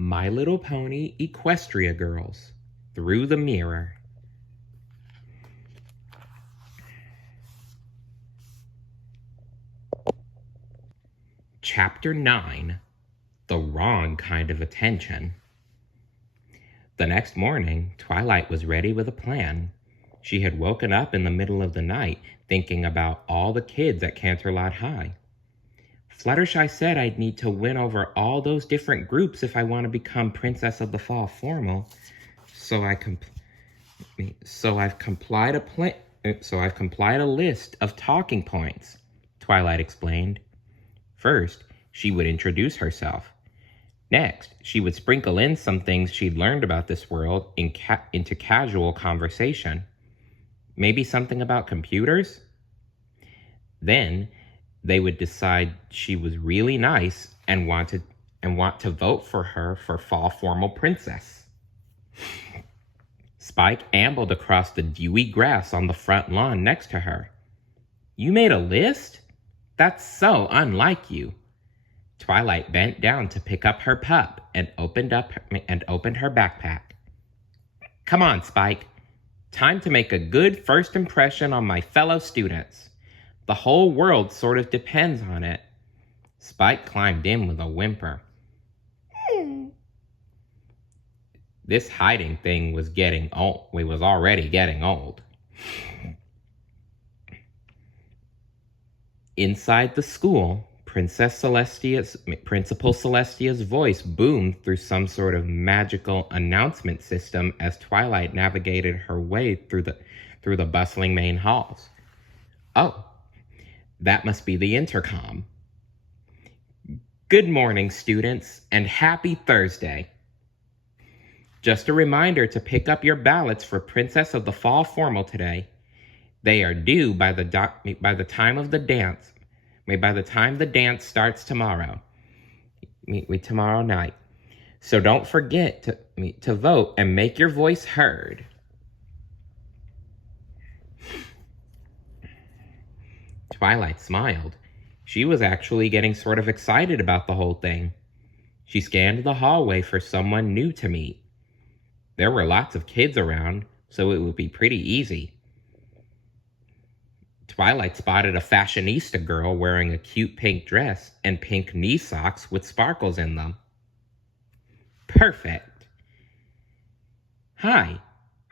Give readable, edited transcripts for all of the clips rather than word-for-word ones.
My Little Pony Equestria Girls, Through the Mirror. Chapter 9, The Wrong Kind of Attention. The next morning, Twilight was ready with a plan. She had woken up in the middle of the night thinking about all the kids at Canterlot High. Fluttershy said I'd need to win over all those different groups if I want to become Princess of the Fall Formal. So I've complied a list of talking points, Twilight explained. First, she would introduce herself. Next, she would sprinkle in some things she'd learned about this world into casual conversation. Maybe something about computers? Then, they would decide she was really nice and want to vote for her for Fall Formal Princess. Spike ambled across the dewy grass on the front lawn next to her. You made a list? That's so unlike you. Twilight bent down to pick up her pup and opened her backpack. Come on, Spike. Time to make a good first impression on my fellow students. The whole world sort of depends on it. Spike climbed in with a whimper. This hiding thing was getting old. It was already getting old. Inside the school, Principal Celestia's voice boomed through some sort of magical announcement system as Twilight navigated her way through the bustling main halls. Oh, that must be the intercom. Good morning, students, and happy Thursday. Just a reminder to pick up your ballots for Princess of the Fall Formal today. They are due by the time the dance starts tomorrow. Tomorrow night. So don't forget to vote and make your voice heard. Twilight smiled. She was actually getting sort of excited about the whole thing. She scanned the hallway for someone new to meet. There were lots of kids around, so it would be pretty easy. Twilight spotted a fashionista girl wearing a cute pink dress and pink knee socks with sparkles in them. Perfect. Hi,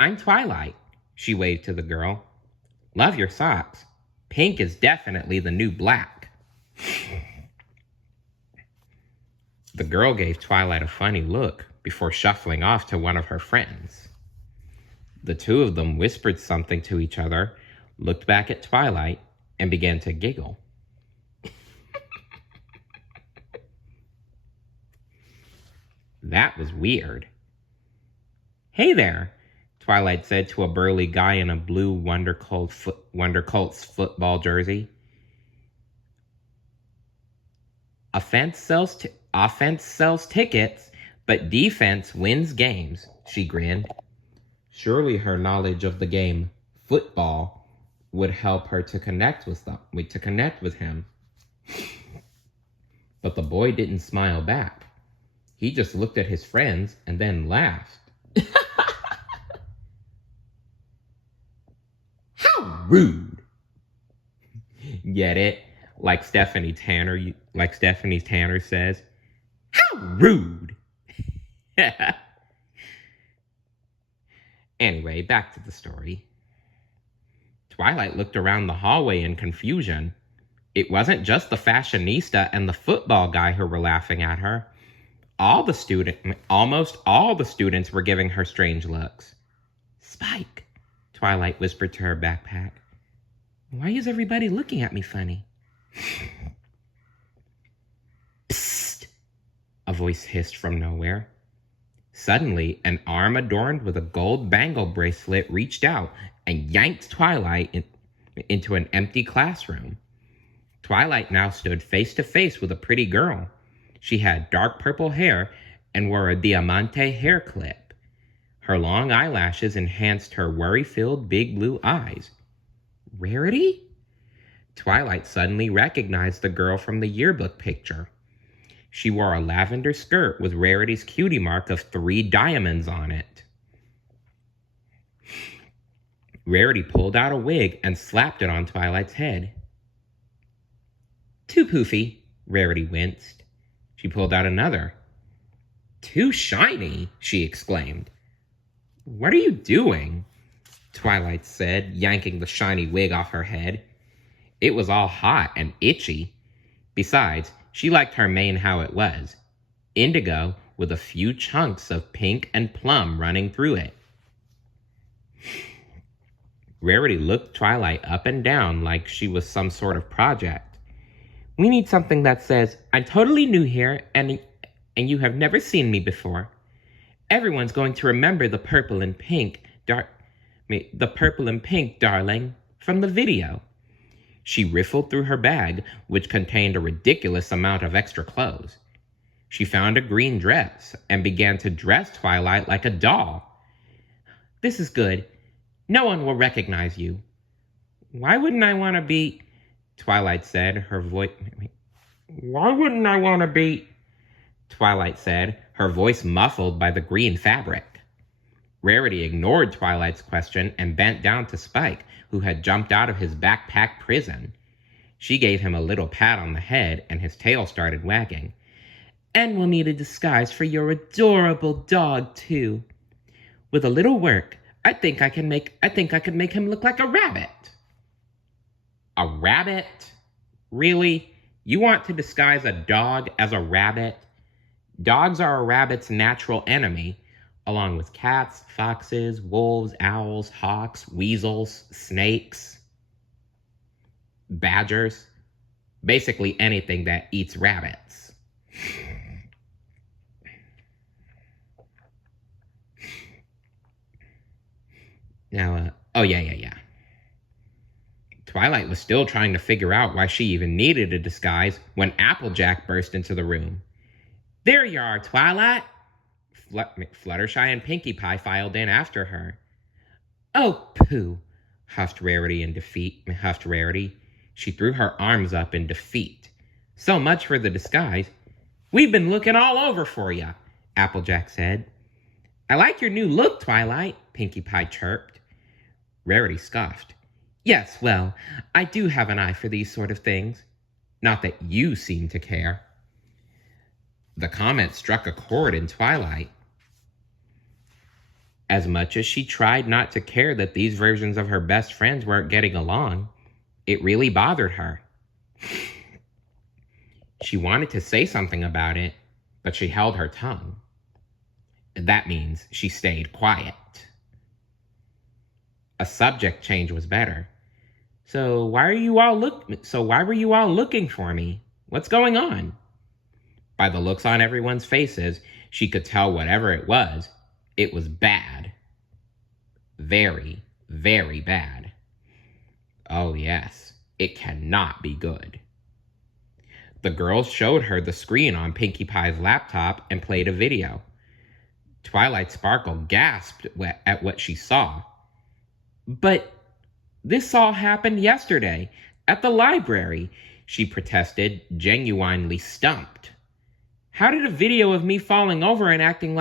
I'm Twilight, she waved to the girl. Love your socks. Pink is definitely the new black. The girl gave Twilight a funny look before shuffling off to one of her friends. The two of them whispered something to each other, looked back at Twilight, and began to giggle. That was weird. Hey there, Twilight said to a burly guy in a blue Wonder Colts football jersey. Offense sells tickets, but defense wins games, she grinned. Surely her knowledge of the game football would help her to connect with him. But the boy didn't smile back. He just looked at his friends and then laughed. How rude! Get it? Like Stephanie Tanner says, how rude! Anyway, back to the story. Twilight looked around the hallway in confusion. It wasn't just the fashionista and the football guy who were laughing at her. Almost all the students were giving her strange looks. Spike, Twilight whispered to her backpack. Why is everybody looking at me funny? Psst, a voice hissed from nowhere. Suddenly, an arm adorned with a gold bangle bracelet reached out and yanked Twilight into an empty classroom. Twilight now stood face to face with a pretty girl. She had dark purple hair and wore a diamante hair clip. Her long eyelashes enhanced her worry-filled big blue eyes. Rarity? Twilight suddenly recognized the girl from the yearbook picture. She wore a lavender skirt with Rarity's cutie mark of 3 diamonds on it. Rarity pulled out a wig and slapped it on Twilight's head. Too poofy, Rarity winced. She pulled out another. Too shiny, she exclaimed. What are you doing? Twilight said, yanking the shiny wig off her head. It was all hot and itchy. Besides, she liked her mane how it was, indigo with a few chunks of pink and plum running through it. Rarity looked Twilight up and down like she was some sort of project. We need something that says, I'm totally new here and you have never seen me before. Everyone's going to remember the purple and pink, darling, from the video. She riffled through her bag, which contained a ridiculous amount of extra clothes. She found a green dress and began to dress Twilight like a doll. This is good. No one will recognize you. Why wouldn't I want to be... Twilight said, her voice... Why wouldn't I want to be... Twilight said, her voice muffled by the green fabric. Rarity ignored Twilight's question and bent down to Spike, who had jumped out of his backpack prison. She gave him a little pat on the head, and his tail started wagging. And we'll need a disguise for your adorable dog, too. With a little work, I think I could make him look like a rabbit. A rabbit? Really? You want to disguise a dog as a rabbit? Dogs are a rabbit's natural enemy, along with cats, foxes, wolves, owls, hawks, weasels, snakes, badgers, basically anything that eats rabbits. Now, yeah. Twilight was still trying to figure out why she even needed a disguise when Applejack burst into the room. There you are, Twilight! Fluttershy and Pinkie Pie filed in after her. Oh, pooh, huffed Rarity. She threw her arms up in defeat. So much for the disguise. We've been looking all over for you, Applejack said. I like your new look, Twilight, Pinkie Pie chirped. Rarity scoffed. Yes, well, I do have an eye for these sort of things. Not that you seem to care. The comment struck a chord in Twilight. As much as she tried not to care that these versions of her best friends weren't getting along, it really bothered her. She wanted to say something about it, but she held her tongue. That means she stayed quiet. A subject change was better. So why were you all looking for me? What's going on? By the looks on everyone's faces, she could tell whatever it was bad. Very, very bad. Oh yes, it cannot be good. The girls showed her the screen on Pinkie Pie's laptop and played a video. Twilight Sparkle gasped at what she saw. But this all happened yesterday, at the library, she protested, genuinely stumped. How did a video of me falling over and acting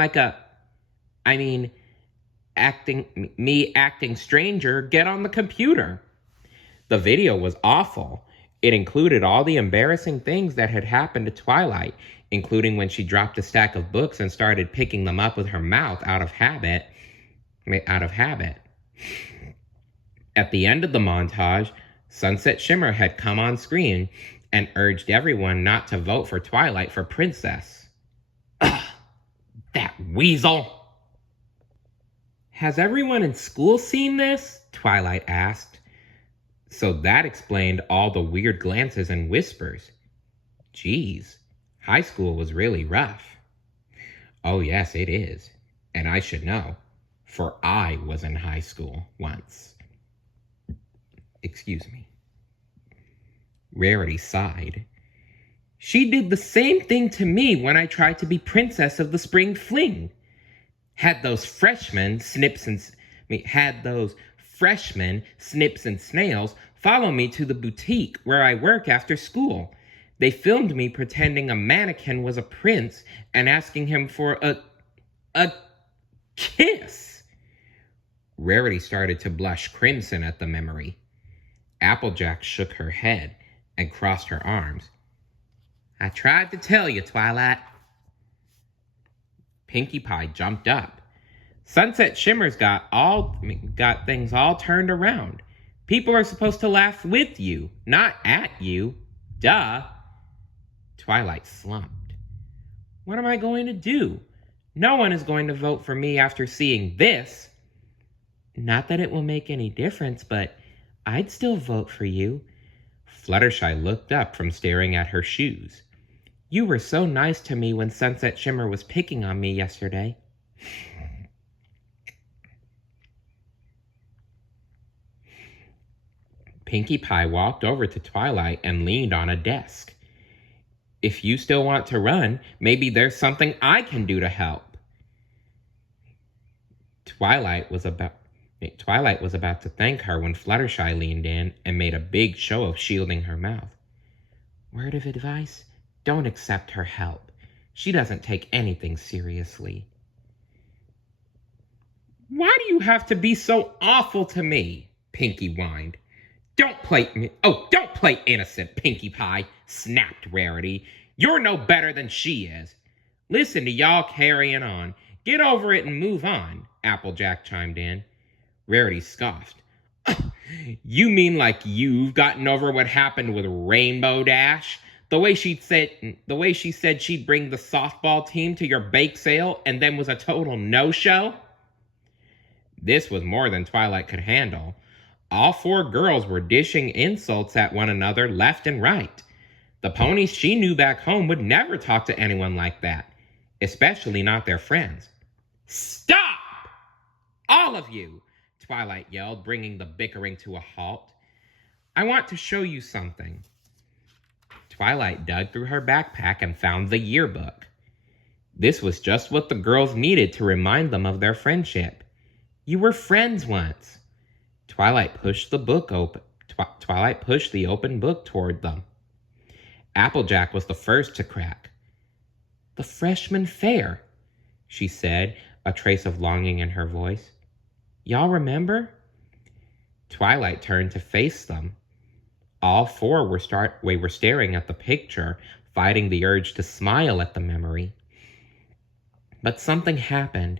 stranger get on the computer? The video was awful. It included all the embarrassing things that had happened to Twilight, including when she dropped a stack of books and started picking them up with her mouth out of habit. At the end of the montage, Sunset Shimmer had come on screen and urged everyone not to vote for Twilight for princess. Ugh, that weasel! Has everyone in school seen this? Twilight asked. So that explained all the weird glances and whispers. Geez, high school was really rough. Oh yes, it is. And I should know, for I was in high school once. Excuse me. Rarity sighed. She did the same thing to me when I tried to be princess of the spring fling. Had those freshmen, Snips and Snails, follow me to the boutique where I work after school. They filmed me pretending a mannequin was a prince and asking him for a kiss. Rarity started to blush crimson at the memory. Applejack shook her head and crossed her arms. I tried to tell you, Twilight. Pinkie Pie jumped up. Sunset Shimmer's got things all turned around. People are supposed to laugh with you, not at you. Duh. Twilight slumped. What am I going to do? No one is going to vote for me after seeing this. Not that it will make any difference, but I'd still vote for you. Fluttershy looked up from staring at her shoes. You were so nice to me when Sunset Shimmer was picking on me yesterday. Pinkie Pie walked over to Twilight and leaned on a desk. If you still want to run, maybe there's something I can do to help. Twilight was about to thank her when Fluttershy leaned in and made a big show of shielding her mouth. Word of advice? Don't accept her help. She doesn't take anything seriously. Why do you have to be so awful to me? Pinkie whined. Don't play innocent, Pinkie Pie, snapped Rarity. You're no better than she is. Listen to y'all carrying on. Get over it and move on, Applejack chimed in. Rarity scoffed. You mean like you've gotten over what happened with Rainbow Dash? The way she said she'd bring the softball team to your bake sale and then was a total no-show? This was more than Twilight could handle. All four girls were dishing insults at one another left and right. The ponies she knew back home would never talk to anyone like that, especially not their friends. Stop! All of you! Twilight yelled, bringing the bickering to a halt. I want to show you something. Twilight dug through her backpack and found the yearbook. This was just what the girls needed to remind them of their friendship. You were friends once. Twilight pushed the open book toward them. Applejack was the first to crack. The freshman fair, she said, a trace of longing in her voice. Y'all remember? Twilight turned to face them. All four were staring at the picture, fighting the urge to smile at the memory. But something happened.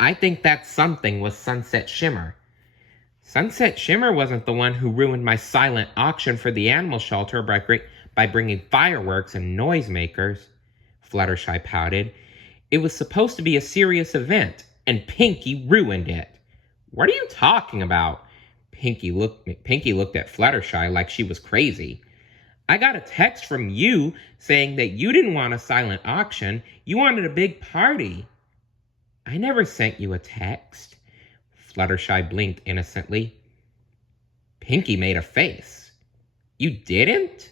I think that something was Sunset Shimmer. Sunset Shimmer wasn't the one who ruined my silent auction for the animal shelter by bringing fireworks and noisemakers, Fluttershy pouted. It was supposed to be a serious event, and Pinkie ruined it. What are you talking about? Pinkie looked at Fluttershy like she was crazy. I got a text from you saying that you didn't want a silent auction. You wanted a big party. I never sent you a text. Fluttershy blinked innocently. Pinkie made a face. You didn't?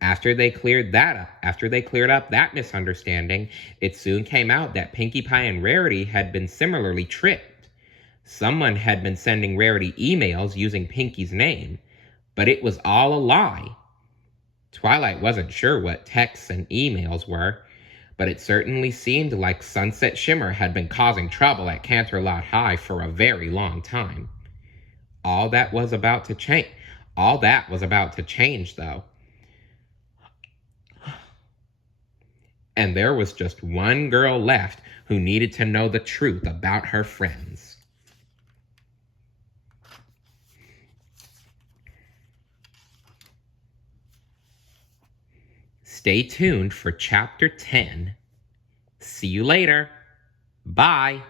After they cleared up that misunderstanding, it soon came out that Pinkie Pie and Rarity had been similarly tricked. Someone had been sending Rarity emails using Pinkie's name, but it was all a lie. Twilight wasn't sure what texts and emails were, but it certainly seemed like Sunset Shimmer had been causing trouble at Canterlot High for a very long time. All that was about to change, though. And there was just one girl left who needed to know the truth about her friends. Stay tuned for Chapter 10. See you later. Bye.